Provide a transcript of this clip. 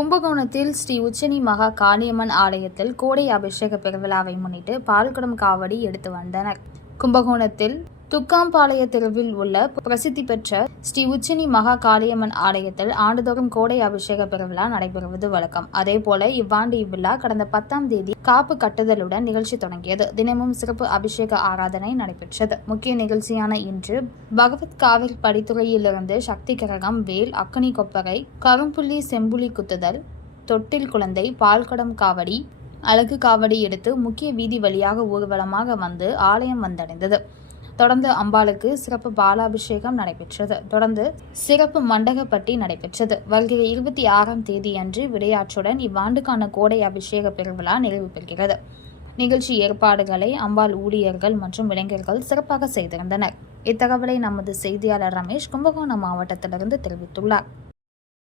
கும்பகோணத்தில் ஸ்ரீ உச்சனி மகா காளியம்மன் ஆலயத்தில் கோடை அபிஷேக பெருவிழாவை முன்னிட்டு பால்குடம் காவடி எடுத்து வந்தனர். கும்பகோணத்தில் துக்காம்பாளைய தெருவில் உள்ள பிரசித்தி பெற்ற ஸ்ரீ உச்சினி மகா காளியம்மன் ஆலயத்தில் ஆண்டுதோறும் கோடை அபிஷேக பெருவிழா நடைபெறுவது வழக்கம். அதேபோல இவ்வாண்டு இவ்விழா கடந்த பத்தாம் தேதி காப்பு கட்டுதலுடன் நிகழ்ச்சி தொடங்கியது. தினமும் சிறப்பு அபிஷேக ஆராதனை நடைபெற்றது. முக்கிய நிகழ்ச்சியான இன்று பகவத் காவிரி படித்துறையிலிருந்து சக்தி கிரகம் வேல் அக்கனி கொப்பரை கரும்புள்ளி செம்புலி குத்துதல் தொட்டில் குழந்தை பால்கடம் காவடி அழகு காவடி எடுத்து முக்கிய வீதி வழியாக ஊர்வலமாக வந்து ஆலயம் வந்தடைந்தது. தொடர்ந்து அம்பாளுக்கு சிறப்பு பாலாபிஷேகம் நடைபெற்றது. தொடர்ந்து சிறப்பு மண்டகப்பட்டி நடைபெற்றது. வருகிற இருபத்தி ஆறாம் தேதியன்று விடையாற்றுடன் இவ்வாண்டுக்கான கோடை அபிஷேக பெருவிழா நிறைவு பெறுகிறது. நிகழ்ச்சி ஏற்பாடுகளை அம்பாள் ஊழியர்கள் மற்றும் இளைஞர்கள் சிறப்பாக செய்திருந்தனர். இத்தகவலை நமது செய்தியாளர் ரமேஷ் கும்பகோணம் மாவட்டத்திலிருந்து தெரிவித்துள்ளார்.